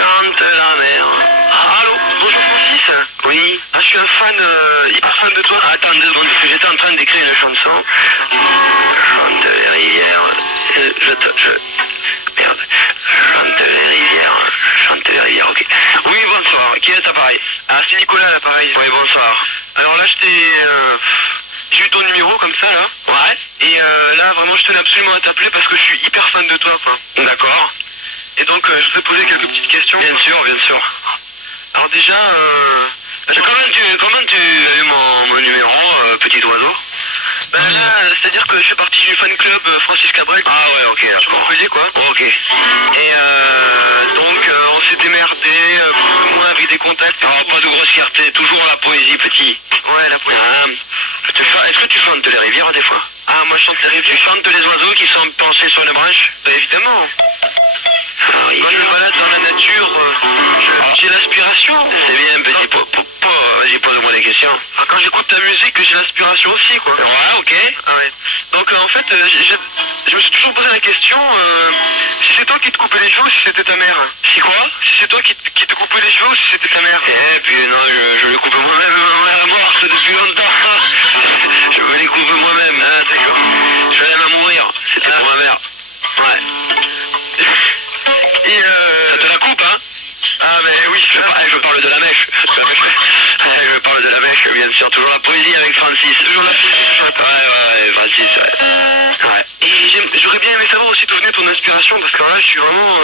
chante la mer. Ah, allô, bonjour Francis. Oui. Ah, je suis un fan, hyper fan de toi. Attends 2 secondes, parce que j'étais en train d'écrire une chanson. Chante les rivières. Merde. Chante les rivières. Chante les rivières, ok. Oui, bonsoir. Qui est l'appareil? Ah, c'est Nicolas à l'appareil. Oui, bonsoir. Alors là, j'ai eu ton numéro comme ça, là. Ouais. Et là, vraiment, je tenais absolument à t'appeler parce que je suis hyper fan de toi, quoi. D'accord. Et donc, je voudrais poser quelques petites questions. Bien sûr, bien sûr. Alors déjà, comment tu as eu mon numéro, petit oiseau? Ben là, c'est-à-dire que je fais partie du fan club Francis Cabrel. Ah ouais, ok, d'accord. Montpellier, quoi. Ok. Et donc, on s'est démerdé, moi avec des contacts. Alors, pas de grosse fierté, toujours la poésie, petit. Ouais, la poésie. Est-ce que tu chantes les rivières des fois? Ah, moi je chante les rivières. Tu chantes les oiseaux qui sont penchés sur les branches? Ben évidemment. Quand je me balade dans la nature, j'ai l'aspiration. C'est bien, petit. Vas-y, pose-moi des questions. Ah, quand j'écoute ta musique, j'ai l'aspiration aussi, quoi. Ouais, ok. Ah ouais. Donc, en fait, je me suis toujours posé la question, si c'est toi qui te coupais les cheveux ou si c'était ta mère. Si quoi? Si c'est toi qui te coupais les cheveux ou si c'était ta mère. Eh, puis non, je les coupe moi-même, ma mère est morte depuis longtemps. Je me les coupe moi-même. Ah, d'accord. Je vais aller à mourir. C'était pour ma mère. Ouais. Et ça te la coupe, hein? Ah, mais oui, je parle de la mèche. Je parle de la mèche, bien sûr. Toujours la poésie avec Francis. Toujours la poésie, toujours la poésie. Ouais, Francis, ouais. Et j'aurais bien aimé savoir aussi d'où venait ton inspiration, parce que là, je suis vraiment...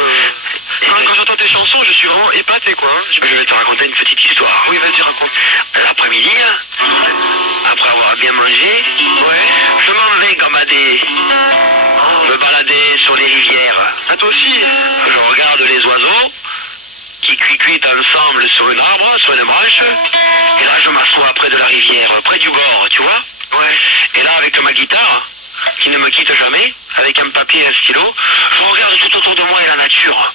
Quand j'entends tes chansons, je suis vraiment épaté, quoi. Hein. Je vais te raconter une petite histoire. Oui, vas-y, raconte. L'après-midi, après avoir bien mangé, je m'en vais gamader, me balader sur les rivières. Ah, toi aussi? Je regarde les oiseaux qui cuitent ensemble sur un arbre, sur une branche. Et là, je m'assois près de la rivière, près du bord, tu vois? Ouais. Et là, avec ma guitare, qui ne me quitte jamais, avec un papier et un stylo, je regarde tout autour de moi et la nature.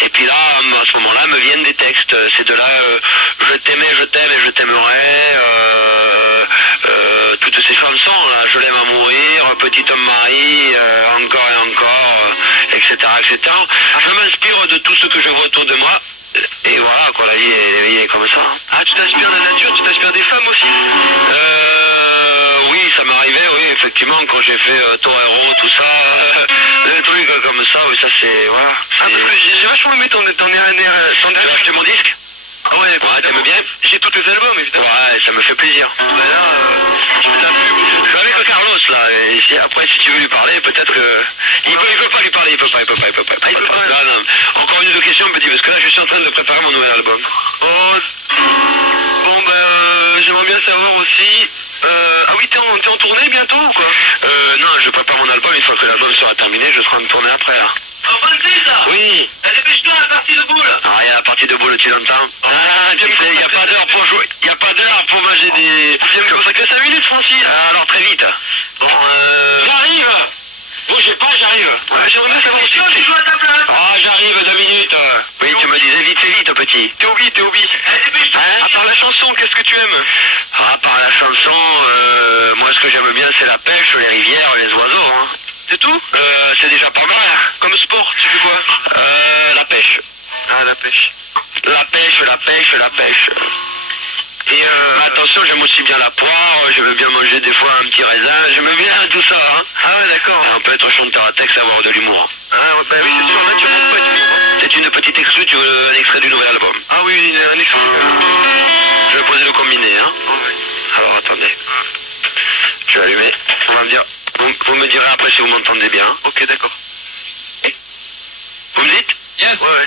Et puis là, à ce moment-là, me viennent des textes. C'est de là, je t'aimais, je t'aime et je t'aimerai. Toutes ces chansons, là, je l'aime à mourir, petit homme Marie, encore et encore, etc., etc. Je m'inspire de tout ce que je vois autour de moi. Et voilà, quoi, la vie est comme ça. Ah, tu t'inspires de la nature, tu t'inspires des femmes aussi? Oui, ça m'arrivait, oui, effectivement, quand j'ai fait Torero, tout ça, des trucs comme ça, oui, ça c'est, voilà. Ah, parce que j'ai vachement aimé ton dernier... Tu as acheté mon disque? Ah ouais, t'aimes bien? J'ai tous tes albums, évidemment. Ouais, ça me fait plaisir. Là, je suis avec Carlos, là, et après, si tu veux lui parler, peut-être que... Il peut pas lui parler, il peut pas. Non. Encore une ou deux questions, petit, parce que là, je suis en train de préparer mon nouvel album. Bon, j'aimerais bien savoir aussi... Ah oui, t'es en tournée bientôt ou quoi? Non, je prépare mon album, une fois que l'album sera terminé, je serai en tournée après, là. En Francis, là? Oui. Dépêche-toi à la partie de boule. Ah, il y a la partie de boule, tu l'entends? Ah, tu sais, il n'y a pas d'heure pour jouer, il n'y a pas d'heure pour manger des... Tu viens me consacrer 5 minutes, Francis. Ah, alors très vite. Bon, J'arrive. Bougez pas, j'arrive. Ouais, j'aimerais bien savoir aussi... Tu joues à ta place. Ah, j'arrive, 2 minutes. Oui, tu me disais vite, c'est vite, petit. T'es oublié. À part la chanson, qu'est-ce que tu aimes? À part la chanson, moi, ce que j'aime bien, c'est la pêche, les rivières, les oiseaux, hein. C'est tout? C'est déjà pas mal. Comme sport, tu fais quoi? La pêche. Ah, la pêche. La pêche. Et attention, j'aime aussi bien la poire, j'aime bien manger des fois un petit raisin, j'aime bien tout ça, hein. Ah ouais, d'accord. On peut être chanteur à texte, avoir de l'humour. Ah ouais, bah oui, c'est sûr, là tu manques pas d'humour. C'est une petite exclue, tu veux un extrait du nouvel album? Ah oui, un extrait. Je vais poser le combiné, hein. Ouais. Alors, attendez. Je vais allumer. Vous me direz après si vous m'entendez bien. Ok, d'accord. Vous me dites? Yes. Ouais.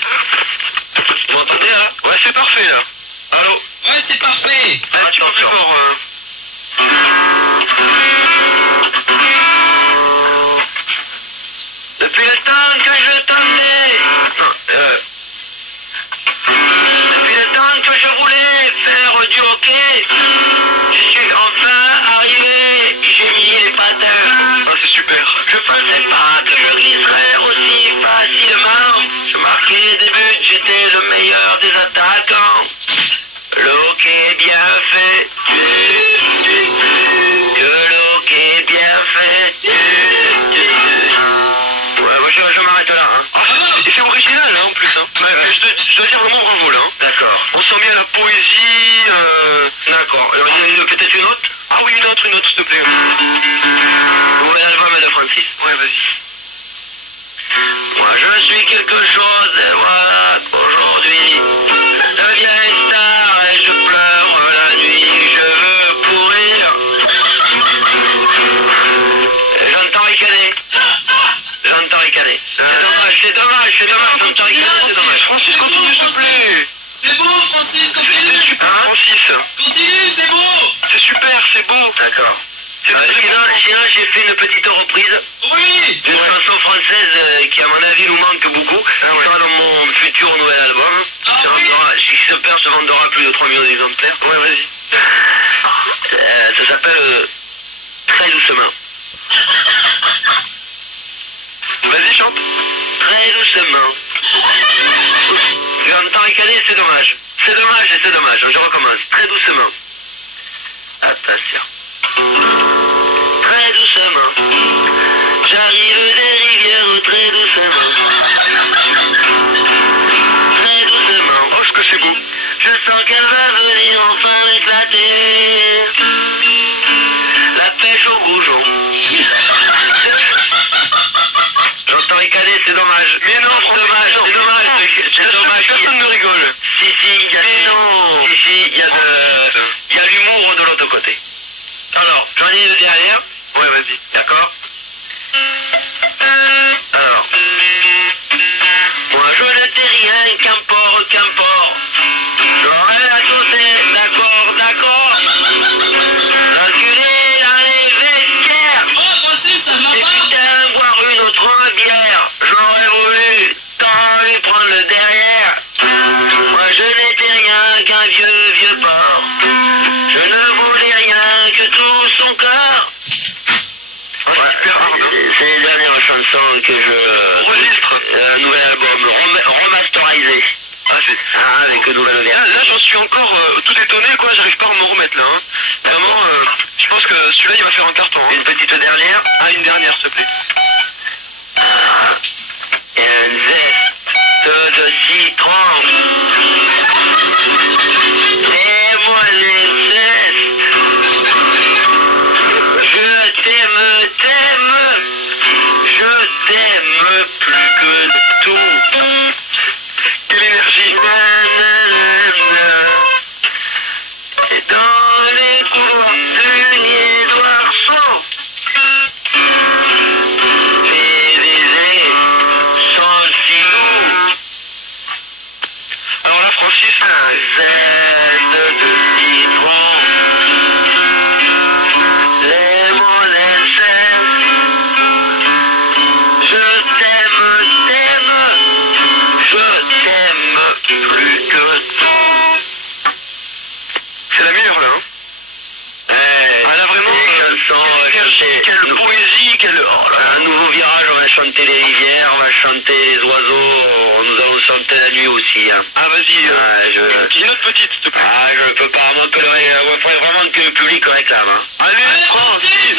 Vous m'entendez là? Ouais, c'est parfait là. Allô? Ouais, c'est parfait. Ah, tu peux plus fort. Depuis le temps que je t'attendais. Depuis le temps que je voulais faire du hockey. Je suis enfin arrivé. J'ai mis les pattes. Ah, c'est super. Je pensais pas que je glisserais aussi facilement. Je marquais des buts, j'étais le meilleur des attaquants. Le hockey est bien fait. Que le hockey est bien fait. Ouais, moi je m'arrête là. Hein. Oh, c'est original mal là en plus. Hein. Je dois dire vraiment bravo là. Hein. D'accord. On sent bien la poésie. D'accord. Alors il y a peut-être une autre. Ah oui, une autre s'il te plaît. Ouais, l'album de Francis. Ouais, vas-y. Moi je suis quelque chose et voilà qu'aujourd'hui je deviens une star et je pleure la nuit, je veux pourrir. Et j'entends ricaner. J'entends ricaner. C'est dommage, j'entends ricaner, c'est dommage. Francis, continue s'il te plaît. C'est beau, Francis, continue. C'est super, Francis. Continue, c'est beau. C'est super, c'est beau. D'accord. Sinon, j'ai fait une petite reprise. Oui. D'une chanson française qui, à mon avis, nous manque beaucoup. Qui sera dans mon futur nouvel album. Si ce père se vendra plus de 3 millions d'exemplaires. Ouais, vas-y. Ça s'appelle Très doucement. Vas-y, chante. Très doucement. J'entends ricaner, c'est dommage. C'est dommage. Je recommence. Très doucement. Attention. Très doucement, j'arrive des rivières très doucement. Très doucement, oh ce que c'est beau. Je sens qu'elle va venir enfin m'éclater. La pêche au goujon. J'entends ricaner, c'est dommage. Mais non, c'est dommage. Personne ne rigole. Si, il y a l'humour de l'autre côté. Alors, j'en ai une derrière. Ouais, vas-y. D'accord. Alors. Moi, je n'étais rien, qu'importe. J'aurais la saucée, d'accord. L'enculé dans les vestiaires. Oh, Francis, ça va Et pas. putain, boire une autre bière. J'aurais voulu t'en lui prendre le derrière. Moi, je n'étais rien qu'un vieux porc. Je ne voulais rien que tout son corps. C'est les dernières chansons que je enregistre. Un nouvel album remasterisé. Avec une nouvelle version. Là, j'en suis encore tout étonné, quoi. J'arrive pas à me remettre là. Hein. Vraiment, je pense que celui-là, il va faire un carton. Hein. Une petite dernière. Ah, une dernière, s'il te plaît. Un zeste de citron. Et moi, les zestes. Je t'aime plus que tout. Quelle énergie. Et dans les couloirs du nier d'oiseau, Fédésé, sol, silou. Alors là, Francis, un zeste de citron. Les mollets cessent. Je t'aime plus que tout. C'est la meilleure là, hein. Elle a vraiment quelle poésie, un nouveau virage, on va chanter les rivières, on va chanter les oiseaux, nous allons chanter la nuit aussi. Hein. Ah vas-y, une autre petite s'il te plaît. Ah je peux pas, moi que il faudrait vraiment que le public réclame. Hein. Allez, Francis.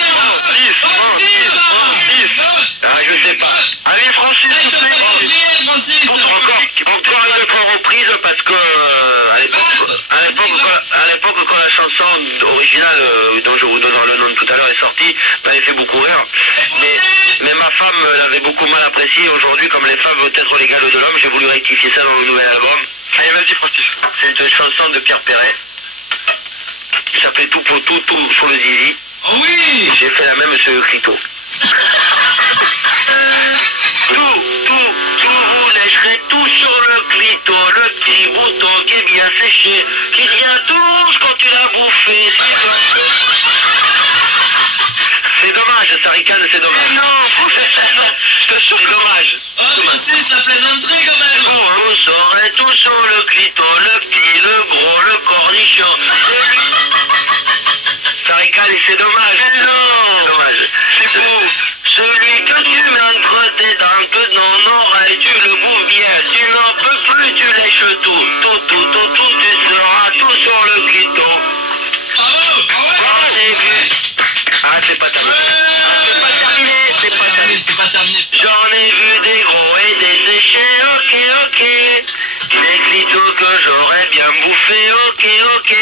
Ah je sais pas. Allez Francis, encore une autre reprise parce que à l'époque quand la chanson originale dont je vous donnerai le nom tout à l'heure est sortie, m'avait fait beaucoup rire. Mais ma femme l'avait beaucoup mal apprécié. Aujourd'hui, comme les femmes veulent être l'égale de l'homme, j'ai voulu rectifier ça dans le nouvel album. Allez, vas-y Francis. C'est une chanson de Pierre Perret. Qui s'appelait Tout pour tout sur le zizi. Oh oui. J'ai fait la même sur le clito. Vous lècherez tout sur le clito, le petit bouton qui est bien séché, qui devient douce quand tu l'as bouffé. C'est dommage, ça ricane, c'est dommage. Mais non, c'est dommage. Oh, Francis, la plaisanterie quand même. Vous saurez tout sur le clito, le petit, le gros, le cornichon. Ça ricane et c'est dommage. Mais non, c'est dommage. C'est beau. Celui que tu mets entre tes dents, que dans l'oreille, tu le bouffes bien. Tu n'en peux plus, tu lèches tout. Tu seras tout sur le clito. Bravo. J'en ai vu. Ah, c'est pas terminé. C'est pas terminé. C'est pas terminé. J'en ai vu des gros et des séchés. Ok. ok. Des clitos que j'aurais bien bouffé, ok, ok.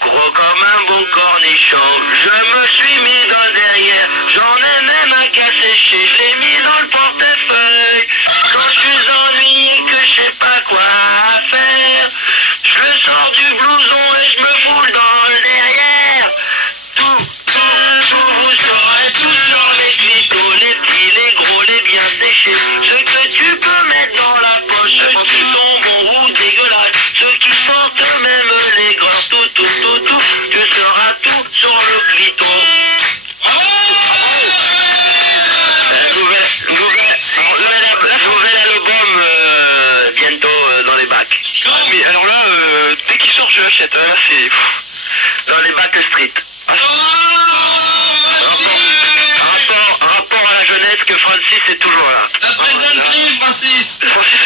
Gros comme un bon cornichon, je me suis mis dans le derrière. J'en ai même un qu'à sécher, je l'ai mis dans le portefeuille. Quand je suis ennuyé que je sais pas quoi faire, je le sors du blouson et je me foule dans le derrière. Tout, vous saurez tout sur les clitos, les petits, les gros, les bien séchés. Ceux que tu peux mettre dans la poche, ceux qui sont bons ou dégueulasses, ceux qui sentent même les grands, tout, tu seras tout sur le clito. Nouvel album bientôt dans les bacs. Mais alors là, dès qu'il sort, je l'achète. Là, c'est dans les bacs street. Rapport à la jeunesse que Francis est toujours là. La plaisanterie, Francis. Francis,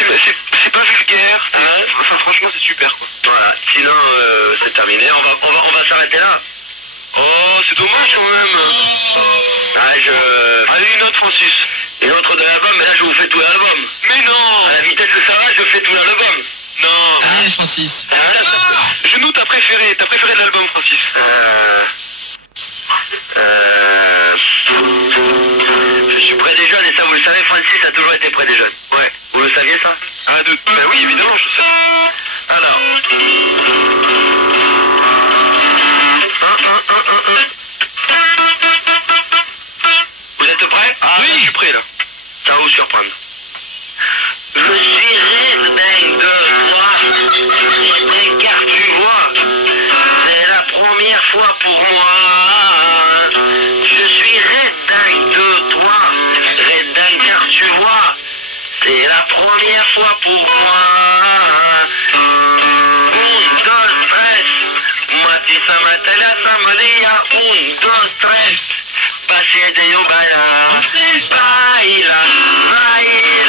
c'est pas vulgaire. Enfin, franchement, c'est super quoi. Voilà. Sinon, c'est terminé. On va s'arrêter là. Oh, c'est dommage quand même. Allez, une autre, Francis. Une autre de l'album, mais là, je vous fais tout l'album. Mais non. À la vitesse que ça va, je fais tout l'album. Non. Allez, Francis. Genou, t'as préféré de l'album, Francis. Je suis près des jeunes et ça vous le savez, Francis a toujours été près des jeunes. Ouais, vous le saviez ça? Ben oui, évidemment, je le sais. Alors. Vous êtes prêts? Oui, je suis prêt là. Ça va vous surprendre. Je suis red dingue de toi, car tu vois, c'est la première fois pour moi. Je suis red dingue de toi, red dingue car tu vois, c'est la première fois pour moi. Un, dos, tres, matisa matela samalia, un, dos, tres, pasé de yobala, baila, baila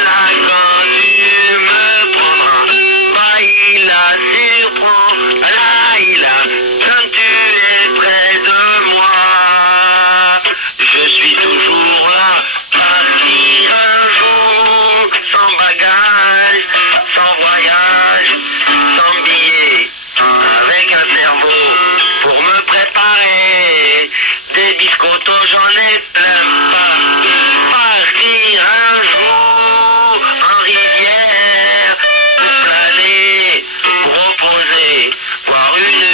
quand tu me prendras, baila, surprends, baila, quand tu es près de moi. Je suis toujours là, partir un jour, sans bagage, sans voyage, sans billet, avec un cerveau pour me préparer. Des biscottos, j'en ai plein pas. Partir un jour en rivière, pour planer, pour reposer, voir une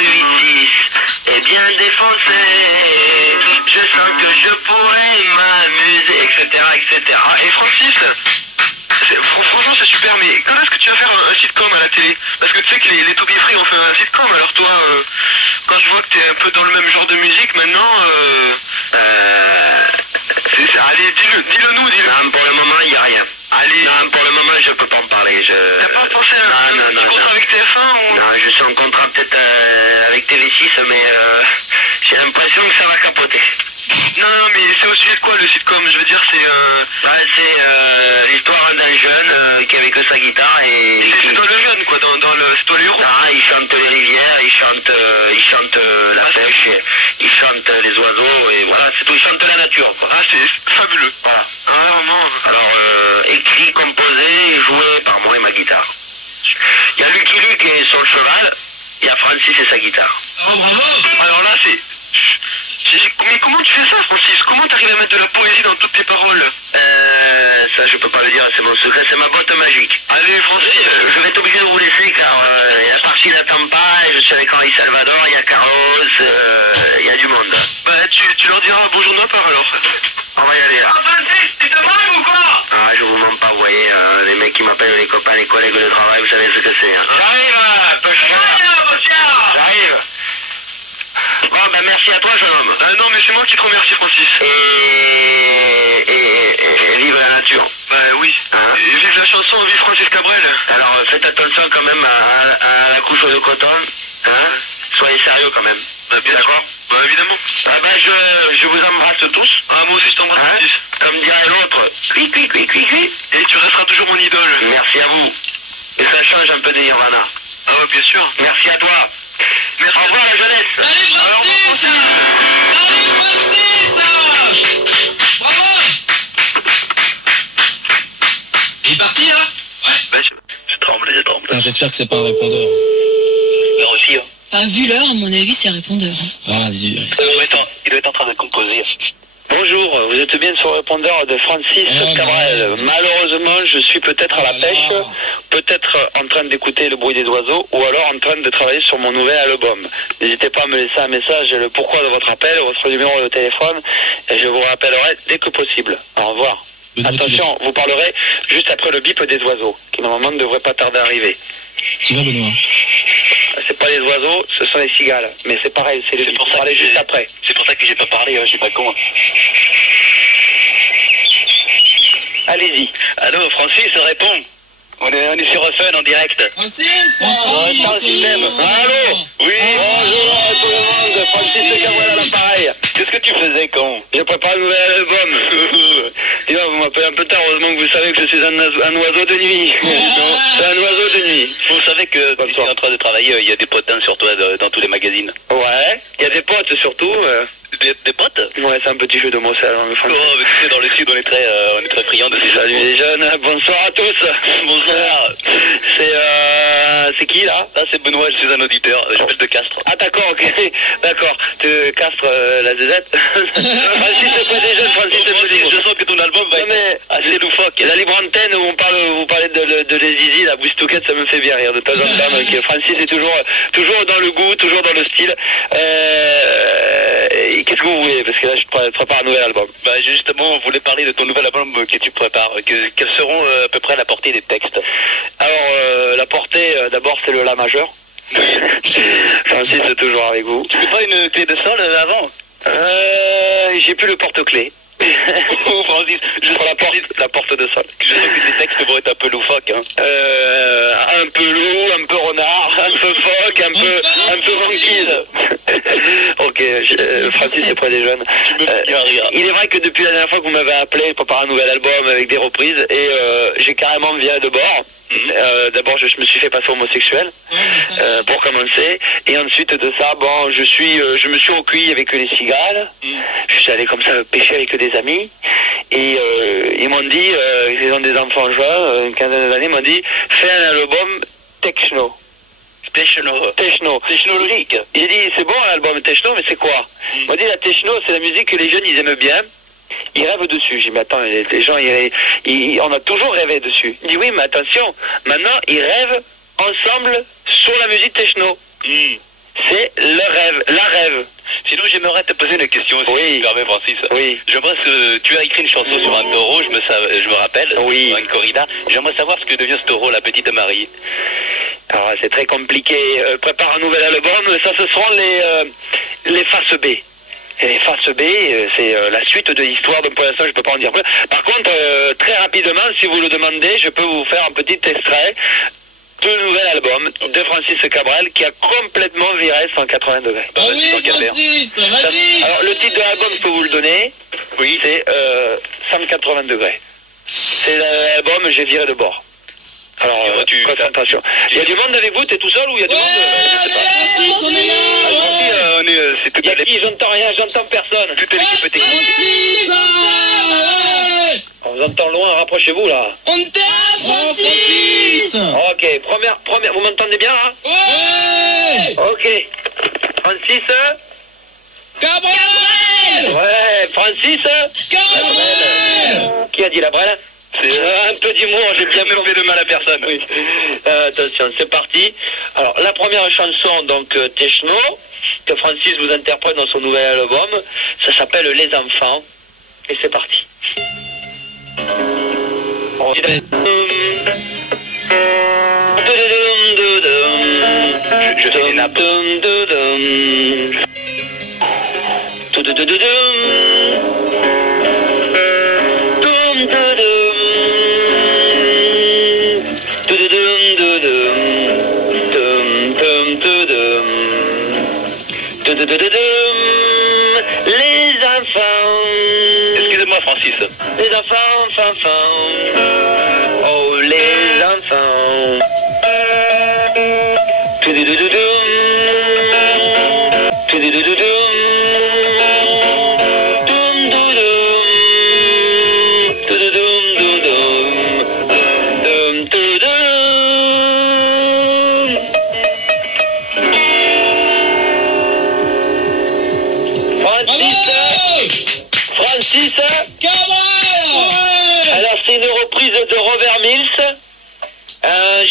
8-6 et bien défoncer. Je sens que je pourrais m'amuser, etc., etc. Et Francis, franchement c'est super, mais quand est-ce que tu vas faire un sitcom à la télé? Parce que tu sais que les To Be Free ont fait un sitcom, alors toi, quand je vois que t'es un peu dans le même genre de musique maintenant, allez, dis-le nous, dis-le. Non, pour le moment, il n'y a rien. Allez. Non, pour le moment, je peux pas en parler. T'as pas pensé à un petit contrat avec TF1 ou... Non, je suis en contrat peut-être avec TV6, mais j'ai l'impression que ça va capoter. Non, mais c'est au sujet de quoi le sitcom? Je veux dire, c'est l'histoire d'un jeune qui avait que sa guitare et... C'est toi le jeune, quoi, c'est toi le héros? Ah, il chante les rivières, il chante la pêche, il chante les oiseaux, et voilà, c'est tout, il chante la nature, quoi. Ah, c'est fabuleux. Voilà. Ah, vraiment. Alors, écrit, composé et joué par moi et ma guitare. Il y a Lucky Luke et son cheval, il y a Francis et sa guitare. Oh, bravo. Alors là, mais comment tu fais ça, Francis? Comment tu arrives à mettre de la poésie dans toutes tes paroles? Ça je peux pas le dire, c'est mon secret, c'est ma boîte magique. Allez, Francis, je vais être obligé de vous laisser car la partie n'attend pas, et je suis avec Henri Salvador, il y a Carlos, il y a du monde. Bah tu leur diras bonjour de ma part alors. On va y aller là. Francis, tu te braves ou quoi? Ah, je vous mens pas, vous voyez, les mecs qui m'appellent les copains, les collègues de travail, vous savez ce que c'est. J'arrive, peu cher. J'arrive. Bon, ben merci à toi, jeune homme. Non, mais c'est moi qui te remercie, Francis. Et vive la nature. Oui. Hein? Et vive la chanson, vive Francis Cabrel. Alors, faites attention quand même à la couche de coton. Hein? Soyez sérieux quand même. Bien d'accord. Évidemment. Je vous embrasse tous. Ah, moi aussi je t'embrasse, Francis. Comme dirait l'autre. Cui, cui, cui, cui, cui. Et tu resteras toujours mon idole. Merci à vous. Et ça change un peu de Nirvana. Ah ouais, bien sûr. Merci à toi. Merci. Au revoir la jeunesse. Salut Francis. Salut Francis. Bravo. Il est parti, hein? Ouais. tremble. Putain, j'espère que c'est pas un répondeur. L'heure aussi, hein. Ah, vu l'heure, à mon avis, c'est répondeur. Ah, Il doit être en train de composer. Bonjour, vous êtes bien sur le répondeur de Francis Cabrel. Malheureusement, je suis peut-être à la pêche, peut-être en train d'écouter le bruit des oiseaux, ou alors en train de travailler sur mon nouvel album. N'hésitez pas à me laisser un message et le pourquoi de votre appel, votre numéro de téléphone, et je vous rappellerai dès que possible. Au revoir. Attention, vous parlerez juste après le bip des oiseaux, qui normalement ne devrait pas tarder à arriver. Tu vas, Benoît? C'est pas les oiseaux, ce sont les cigales. Mais c'est pareil, c'est les pour parler juste après. C'est pour ça que j'ai pas parlé, je suis pas con. Allez-y. Allô, Francis, réponds. On est sur Fun en direct. Francis. Allô. Oui. Bonjour à tout le monde, Francis Cabrel à l'appareil. Qu'est-ce que tu faisais, con? Je prépare un nouvel album. Dis-moi, vous m'appelez un peu tard, heureusement que vous savez que je suis un oiseau de nuit. C'est un oiseau de nuit. Vous savez que tu es en train de travailler, il y a des potins sur toi dans tous les magazines. Ouais, il y a des potes surtout. Des potes? Ouais, c'est un petit jeu de mots, ça, en français. Oh, mais tu sais, dans le sud, on est très friands de ces choses. Salut les jeunes, bonsoir à tous. Bonsoir. C'est qui, là? Là, c'est Benoît, je suis un auditeur, j'appelle de Castres. Ah, d'accord, ok, d'accord. Tu Castres, la ZZ. Francis, c'est pas des jeunes, Francis, c'est pas des jeunes. Je sens que ton album va être assez loufoque. La libre antenne où vous parlez de les zizi, la Boustouquette, ça me fait bien rire de temps en temps. Donc, Francis est toujours dans le goût, toujours dans le style. Qu'est-ce que vous voulez? Parce que là, je prépare un nouvel album. Bah, justement, on voulait parler de ton nouvel album que tu prépares. Quelles seront à peu près la portée des textes? Alors, la portée, d'abord, c'est le La majeur. Francis, c'est toujours avec vous. Tu mets pas une clé de sol avant? J'ai plus le porte-clé. Francis, juste la porte de sol. Je sais que tes textes vont être un peu loufoques. Hein. Un peu loup, un peu renard, un peu phoque, un peu banquise. Ok, Francis, c'est près des jeunes. Il est vrai que depuis la dernière fois que vous m'avez appelé pour préparer un nouvel album avec des reprises, et j'ai carrément viré de bord. D'abord, je me suis fait passer homosexuel pour commencer, et ensuite de ça, bon, je me suis recueilli avec les cigales. Je suis allé comme ça pêcher avec des amis, et ils m'ont dit, ils ont des enfants jeunes, une quinzaine d'années, ils m'ont dit, fais un album techno. Technologique. J'ai dit, c'est bon l'album techno, mais c'est quoi? Ils m'ont dit, la techno, c'est la musique que les jeunes, ils aiment bien. Ils rêvent dessus. J'ai dit, mais attends, les gens, on a toujours rêvé dessus. Il dit, oui, mais attention, maintenant, ils rêvent ensemble sur la musique techno. C'est le rêve, la rêve. Sinon, j'aimerais te poser une question, si tu me permets, Francis. Oui. J'aimerais que tu as écrit une chanson sur un taureau, je me rappelle, sur une corrida. J'aimerais savoir ce que devient ce taureau, la petite Marie. Alors, c'est très compliqué. Prépare un nouvel album, ça, ce seront les faces B. Et les faces B, c'est la suite de l'histoire, donc pour l'instant je ne peux pas en dire plus. Par contre, très rapidement, si vous le demandez, je peux vous faire un petit extrait de nouvel album de Francis Cabrel qui a complètement viré 180 degrés. Ah oui, Francis, vas-y. Alors le titre de l'album, je peux vous le donner. Oui. C'est 180 degrés. C'est l'album J'ai viré de bord. Alors, concentration. Il y a du monde avec vous, t'es tout seul ou il y a du monde? Je sais pas. Francis, on est là. C'est tout à qui? J'entends rien, j'entends personne. Toute l'équipe technique. Francis, On vous entend loin, rapprochez-vous là. on t'aime, Francis. Ok, première, vous m'entendez bien hein? Ouais. Ok. Francis. Cabrel. Ouais, Francis. Cabrel. Qui a dit la brêle? C'est un peu d'humour, j'ai bien fait de mal à personne. Oui. Attention, c'est parti. Alors, la première chanson, donc, techno, que Francis vous interprète dans son nouvel album, ça s'appelle Les Enfants. Et c'est parti. Je fais des nappes. Les enfants. Excusez-moi Francis. Les enfants, oh les enfants.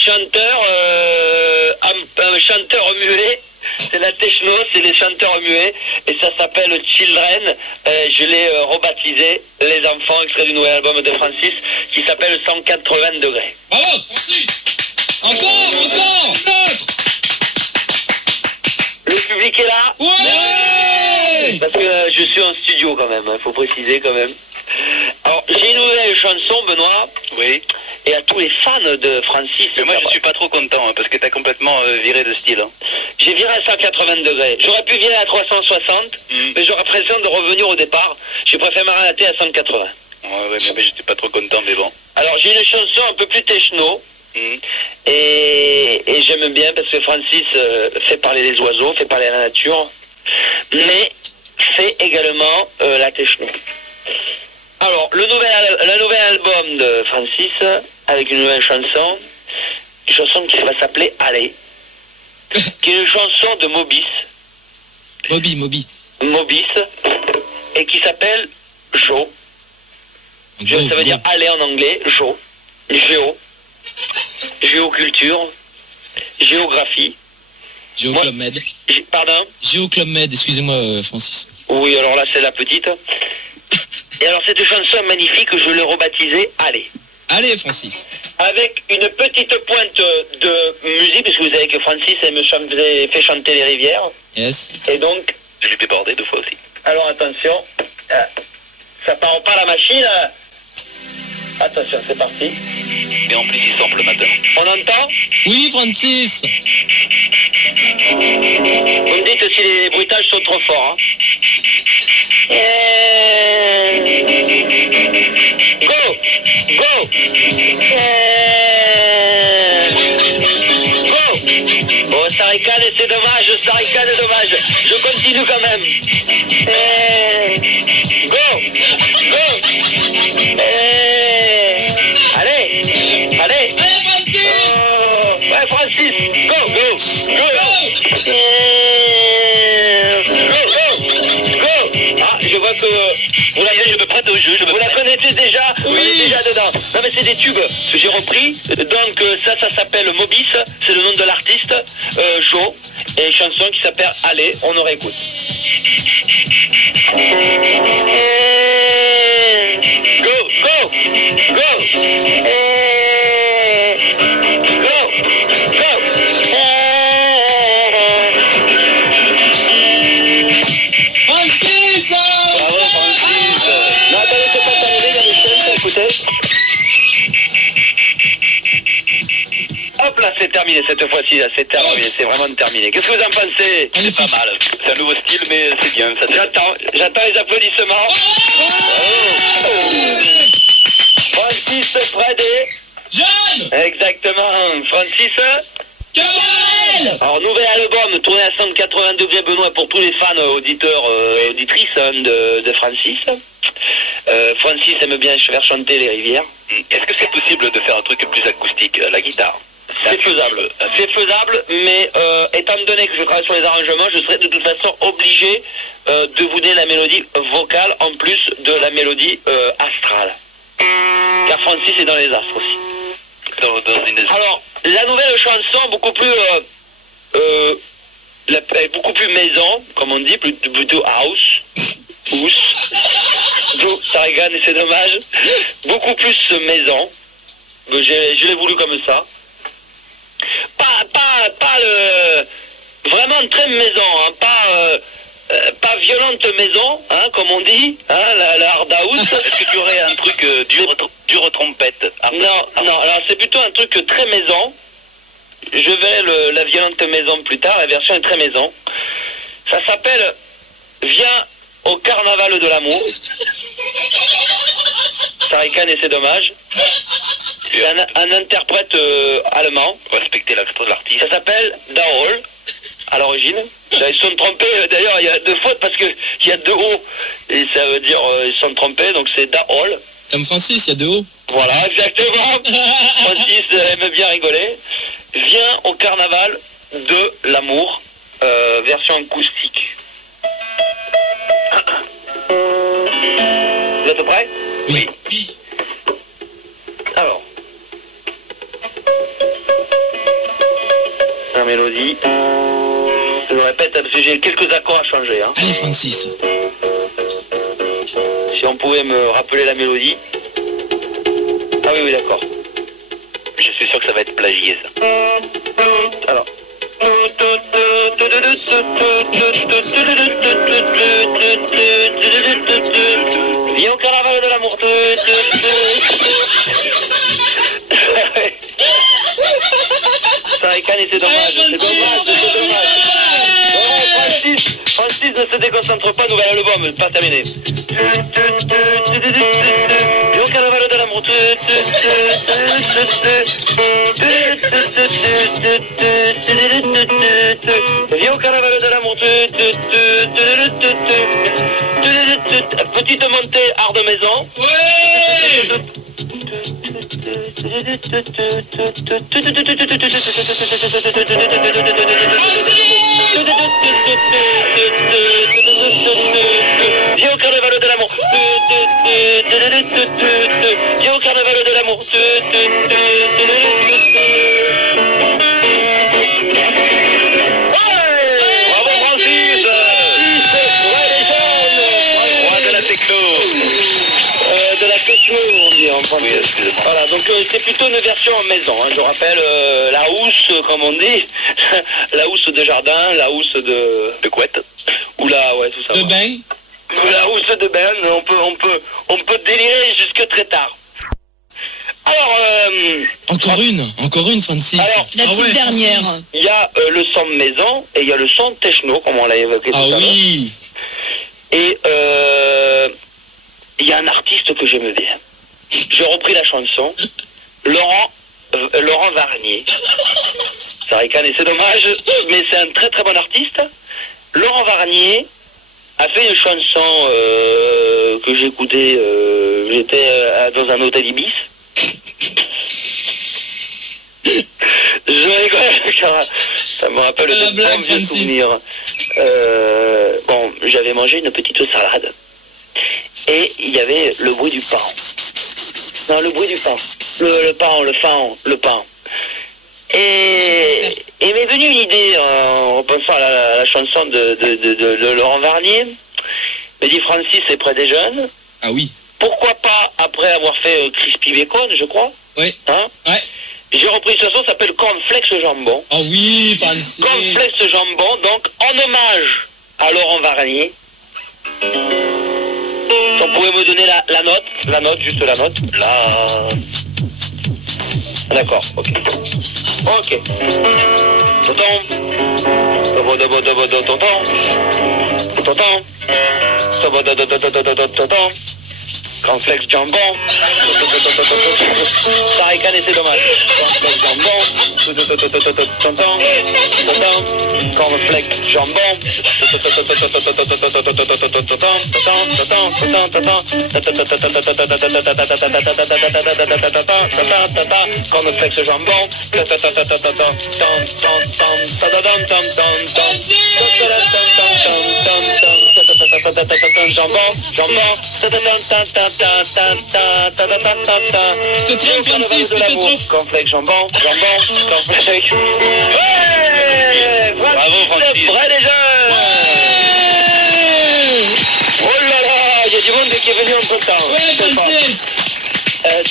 chanteur, un chanteur muet. C'est la techno, c'est les chanteurs muets. Et ça s'appelle Children. Je l'ai rebaptisé Les Enfants, extrait du nouvel album de Francis, qui s'appelle 180 degrés. Bravo, Francis. Encore. Le public est là. Ouais. Parce que je suis en studio quand même, il faut préciser quand même. Alors, j'ai une nouvelle chanson, Benoît. Oui. Et à tous les fans de Francis. Mais moi, je suis pas trop content, hein, parce que t'as complètement viré de style. Hein. J'ai viré à 180 degrés. J'aurais pu virer à 360, mais j'aurais l'impression de revenir au départ. J'ai préféré m'arrêter à 180. Ouais, mais je suis pas trop content, mais bon. Alors, j'ai une chanson un peu plus techno. Et j'aime bien parce que Francis fait parler les oiseaux, fait parler la nature, mais fait également la techno. Alors, le nouvel album de Francis, avec une nouvelle chanson, une chanson qui va s'appeler Allez, qui est une chanson de Mobis, et qui s'appelle Jo. Ça veut dire aller en anglais, Jo, géoculture, géographie. Géoclub Med. Pardon? Géoclub Med, excusez-moi Francis. Oui, alors là c'est la petite. Et alors cette chanson magnifique, je l'ai rebaptisée Allez. Allez Francis. Avec une petite pointe de musique, parce que vous savez que Francis fait chanter les rivières. Yes. Et donc... Je l'ai débordé 2 fois aussi. Alors attention, ça part pas la machine. Attention, c'est parti. Et en plus, il sample maintenant. On entend? Oui Francis. Vous me dites si les bruitages sont trop forts. Hein. Go! Oh, ça ricane, c'est dommage. Je continue quand même. Go! Allez, Francis. ouais, Francis, go! Ah, je vois que Je me prête au jeu, vous la connaissez déjà. Oui. Vous êtes déjà dedans. Non mais c'est des tubes que j'ai repris. Donc ça s'appelle Mobis, c'est le nom de l'artiste, Jo, et une chanson qui s'appelle Allez, on en réécoute. Go! Francis. Bravo Francis. Non, attendez, c'est pas terminé, il y a des choses, écoutez. Hop là, c'est terminé cette fois-ci, là, c'est terminé, c'est vraiment terminé. Qu'est-ce que vous en pensez? C'est pas mal. C'est un nouveau style, mais c'est bien. J'attends les applaudissements. Francis Fredé. Jeanne. Exactement, Francis. Kamel. Alors, nouvel album tourné à 180 degrés, Benoît, pour tous les fans, auditeurs et auditrices de Francis. Francis aime bien faire chanter les rivières. Est-ce que c'est possible de faire un truc plus acoustique, la guitare? C'est faisable, mais étant donné que je travaille sur les arrangements, je serai de toute façon obligé de vous donner la mélodie vocale en plus de la mélodie astrale. Car Francis est dans les astres aussi. Alors, la nouvelle chanson, beaucoup plus maison, comme on dit, plutôt house, ça rigole et c'est dommage, beaucoup plus maison, je l'ai voulu comme ça. Pas vraiment très maison, hein, pas violente maison, hein, comme on dit, hein, la hard house. Est-ce que tu aurais un truc dur trompette? Non, alors c'est plutôt un truc très maison. Je verrai la violente maison plus tard, la version est très maison. Ça s'appelle Viens au carnaval de l'amour. Ça ricane et c'est dommage. C'est un interprète allemand. Respecter l'accent de l'artiste. Ça s'appelle Daol, à l'origine. Ils se sont trompés, d'ailleurs il y a 2 fautes parce qu'il y a 2 O. Et ça veut dire ils se sont trompés, donc c'est Daol. Comme Francis, il y a 2 O. Voilà, exactement. Francis aime bien rigoler. Viens au carnaval de l'amour, version acoustique. Vous êtes prêts? Oui. Alors. mélodie. Je le répète, parce que j'ai quelques accords à changer. Hein. Allez, Francis. Si on pouvait me rappeler la mélodie. Ah oui, d'accord. Je suis sûr que ça va être plagié, ça. Alors. Viens au carnaval de l'amour. Ça ricane et c'est dommage. C'est dommage. Francis ne se déconcentre pas, nouvel album, pas terminé. Viens au carnaval de l'amour. Viens au carnaval de l'amour. Petite montée art de maison. Viens au carnaval de l'amour. Viens au carnaval de l'amour. Bravo Francis. Roi de la techno. De la techno, on dit en français. Oui, excusez-moi. Voilà, donc c'est plutôt une version en maison. Hein. Je rappelle la housse, comme on dit, la housse de jardin, la housse de couette, ou la, ouais, tout ça. De bain. La housse de bain, on peut délirer jusque très tard. Alors, Encore une, Francis. Alors, La petite dernière. il y a le son de maison et il y a le son techno, comme on l'a évoqué tout Ah à l'heure. oui. Et il y a un artiste que j'aime bien. J'ai repris la chanson, Laurent Varnier. Ça ricane et c'est dommage, mais c'est un très très bon artiste. Laurent Varnier a fait une chanson que j'écoutais, j'étais dans un hôtel Ibis. Je rigole car ça me rappelle La de blague, bons vieux Francis. souvenirs. Bon, j'avais mangé une petite salade et il y avait le bruit du pain. Non, le bruit du pain. Le pain. Et m'est venue une idée en repensant à la chanson de Laurent Varnier. Me dit Francis est près des jeunes. Ah oui. Pourquoi pas, après avoir fait Crispy Bacon, je crois, Oui. hein, Ouais. j'ai repris une chanson qui s'appelle Cornflakes Jambon. Ah oui, Francis. Cornflakes Jambon, donc en hommage à Laurent Varnier. On pouvait me donner la note, juste la note. Là. D'accord, ok. Ok. Tonton. Tonton. Cornflakes jambon. Ça ricane et c'est dommage. Cornflakes jambon. Tonton. Cornflakes jambon. Cornflakes jambon. Je te trompe, Francis, tu te trompes. Cornflakes jambon, cornflakes. Bravo, Francis. Près des jeunes. Oh là là, il y a du monde qui est venu en temps. Ouais, Francis.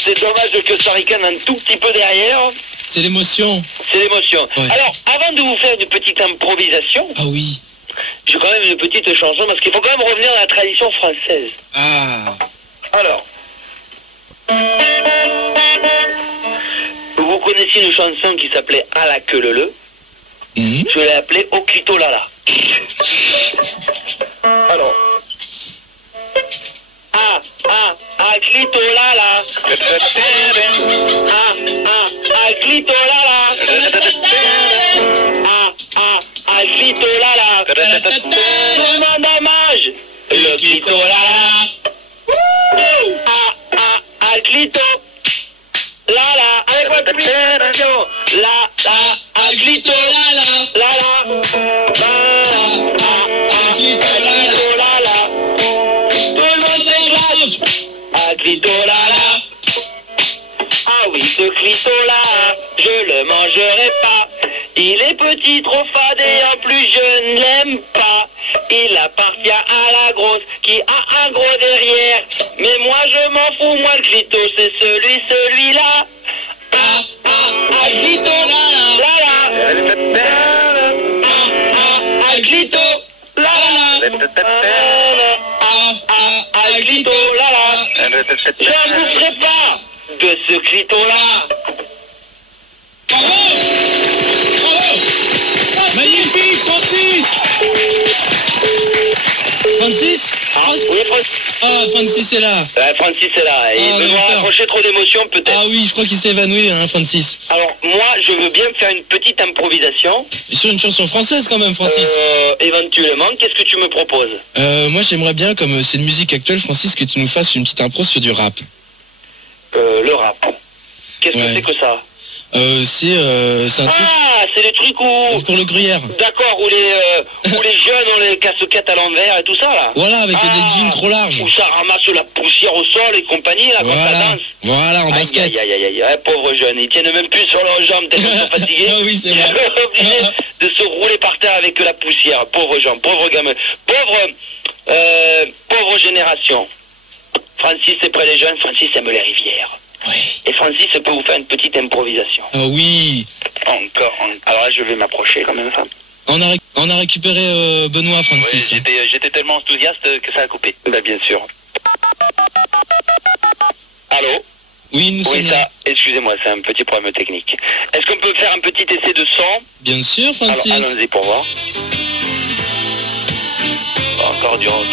C'est dommage que ça ricane un tout petit peu derrière. C'est l'émotion. C'est l'émotion. Ouais. Alors, avant de vous faire une petite improvisation, Ah oui. j'ai quand même une petite chanson parce qu'il faut quand même revenir à la tradition française. Ah. Alors, vous connaissez une chanson qui s'appelait À la queue leu. Mhm. Je l'ai appelée Au clito lala. Alors, à clito lala. À clito lala. À clito lala. Demande hommage. Le clito lala. À clito lala. Avec votre attention. À clito lala. Clito-là-là. Ah oui, ce clito-là, je le mangerai pas. Il est petit, trop fade et en plus je ne l'aime pas. Il appartient à la grosse qui a un gros derrière. Mais moi je m'en fous, moi le clito c'est celui-là. Ah, ah, ah, clito, la la. Ah, clito, la la. Ah, clito, la la. Je ne ferai pas de ce clito-là. Bravo! Bravo! Magnifique, Francis! Francis? Oui, Francis. Ah, Francis est là. Francis est là. Il Ah, doit d'accord. accrocher trop d'émotions peut-être. Ah oui, je crois qu'il s'est évanoui, hein, Francis. Alors, moi, je veux bien faire une petite improvisation. Et sur une chanson française quand même, Francis. Éventuellement, qu'est-ce que tu me proposes? Moi, j'aimerais bien, comme c'est une musique actuelle, Francis, que tu nous fasses une petite impro sur du rap. Le rap. Qu'est-ce Ouais. que c'est que ça? C'est un truc Ah, c'est les trucs où... pour le gruyère. D'accord, où les jeunes ont les casquettes à l'envers et tout ça, là. Voilà, avec des jeans trop larges. Où ça ramasse la poussière au sol et compagnie, là, quand ça Voilà, danse. voilà, en Aïe, basket. aïe, aïe, aïe, aïe, pauvre jeune, ils tiennent même plus sur leurs jambes, tellement ils sont fatigués. Ah oui, c'est vrai. Ils sont obligés de se rouler par terre avec la poussière. Pauvre gens, pauvre gamin, pauvre génération. Francis est près des jeunes, Francis aime les rivières. Oui. Et Francis peut vous faire une petite improvisation. Ah oui. Encore. Alors là, je vais m'approcher quand même. On a récupéré Benoît, Francis. Oui, j'étais tellement enthousiaste que ça a coupé. Bah, bien sûr. Allô? Oui, nous sommes Oui, là. ça, excusez-moi, c'est un petit problème technique. Est-ce qu'on peut faire un petit essai de son? Bien sûr, Francis. Alors, allons-y pour voir. Encore du rock.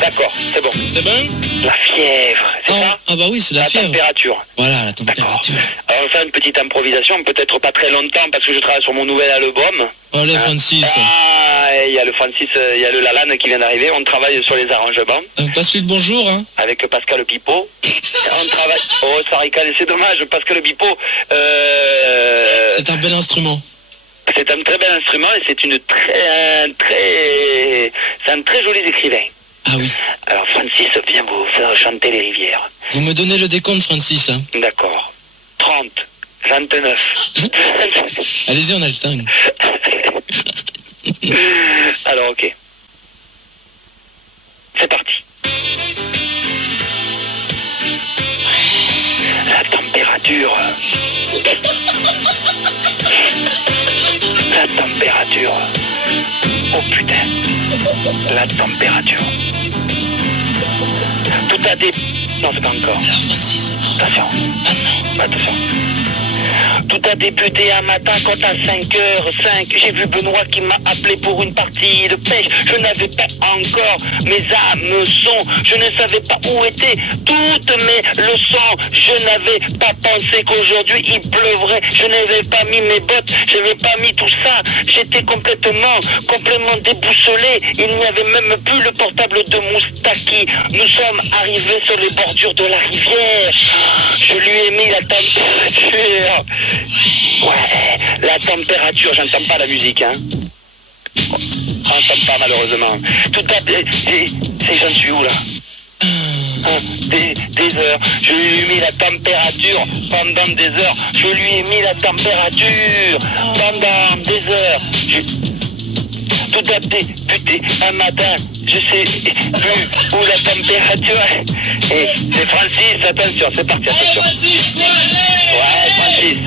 D'accord, c'est bon. C'est bon? La fièvre, c'est ça? Ah bah oui, c'est la fièvre. Température. Voilà, la D'accord. température. Alors on va faire une petite improvisation, peut-être pas très longtemps parce que je travaille sur mon nouvel album. Allez, Francis. Ah, il y a le Francis, il y a le Lalanne qui vient d'arriver, on travaille sur les arrangements Passe-lui le bonjour, hein. avec Pascal Pipo. On travaille... Oh, ça ricale, c'est dommage, Pascal Pipo, C'est un bel instrument. c'est un très bel instrument et c'est c'est un très joli écrivain. Ah oui. Alors Francis vient vous faire chanter les rivières. Vous me donnez le décompte, Francis, hein. D'accord. 30, 29. Allez-y, on a le temps. Alors ok. C'est parti. La température. La température. Oh putain. La température. Tout a des... Non, c'est pas encore. Alors, Francis. Attention. Ah non. Attention. Tout a débuté un matin quand à 5h05, j'ai vu Benoît qui m'a appelé pour une partie de pêche. Je n'avais pas encore mes hameçons, je ne savais pas où étaient toutes mes leçons. Je n'avais pas pensé qu'aujourd'hui il pleuvrait, je n'avais pas mis mes bottes, je n'avais pas mis tout ça. J'étais complètement déboussolé. Il n'y avait même plus le portable de Moustaki. Nous sommes arrivés sur les bordures de la rivière. Je lui ai mis la température. Ouais, la température, j'entends pas la musique, hein. J'entends pas malheureusement. Tout à c'est j'en suis où là? Des heures. Je lui ai mis la température pendant des heures. Je lui ai mis la température pendant des heures. Tout a débuté un matin. Je sais plus où la température est. Et c'est Francis, attention, c'est parti, attention. Ouais, Francis.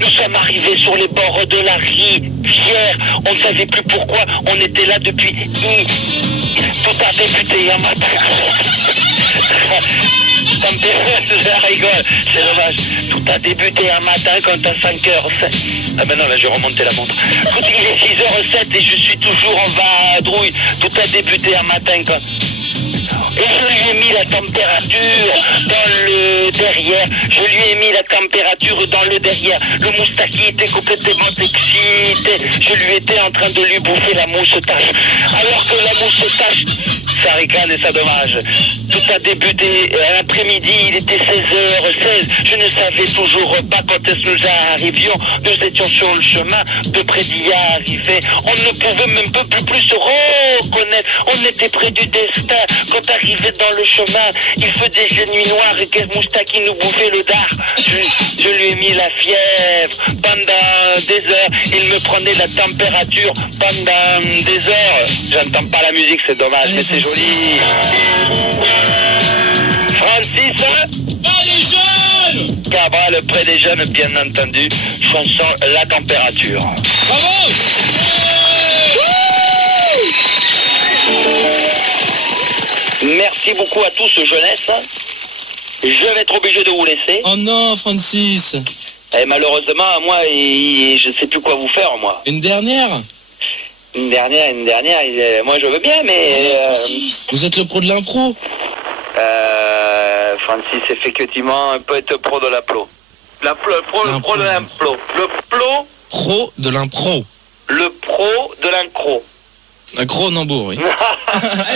Nous sommes arrivés sur les bords de la rivière. On ne savait plus pourquoi on était là depuis Tout a débuté un matin. Je rigole, c'est dommage. Tout a débuté un matin quand à 5h07. Ah ben non, là j'ai remonté la montre. Écoute, il est 6h07 et je suis toujours en vadrouille. Tout a débuté un matin quand... Et je lui ai mis la température dans le derrière. Je lui ai mis la température dans le derrière. Le Moustaki était complètement excité. Je lui étais en train de lui bouffer la moustache. Alors que la moustache ça ricane et ça dommage. Tout a débuté l'après-midi, il était 16h16. Je ne savais toujours pas quand est-ce que nous arrivions. Nous étions sur le chemin, de près d'y arriver. On ne pouvait même plus se reconnaître. On était près du destin. Quand arrivait dans le chemin, il faisait nuit noire et quel moustaki nous bouffait le dard. Je lui ai mis la fièvre pendant des heures. Il me prenait la température pendant des heures. J'entends pas la musique, c'est dommage, mais c'est joli. Francis Allez, jeune! Cabral, près des jeunes, bien entendu. Chanson La Température. Bravo! Merci beaucoup à tous, jeunesse. Je vais être obligé de vous laisser. Oh non, Francis. Et malheureusement, moi, je sais plus quoi vous faire, moi. Une dernière? Une dernière, moi je veux bien, mais... Vous êtes le pro de l'impro. Francis, effectivement, peut être pro de l'impro. Le pro de l'impro. Pro de l'impro. Le pro de l'incro. Un gros Nambour, oui.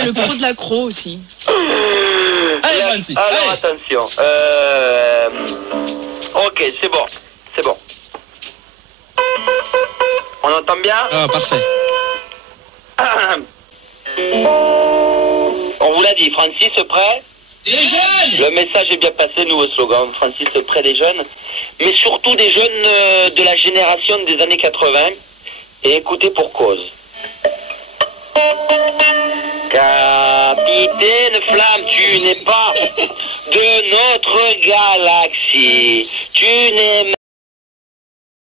Le pro de l'accro aussi. Allez, Francis, alors, allez. attention. Ok, c'est bon. C'est bon. On entend bien? Ah, parfait. On vous l'a dit, Francis, prêt? Des jeunes! Le message est bien passé, nouveau slogan. Francis, près des jeunes, mais surtout des jeunes de la génération des années 80. Et écoutez pour cause. Capitaine Flamme, tu n'es pas de notre galaxie. Tu n'es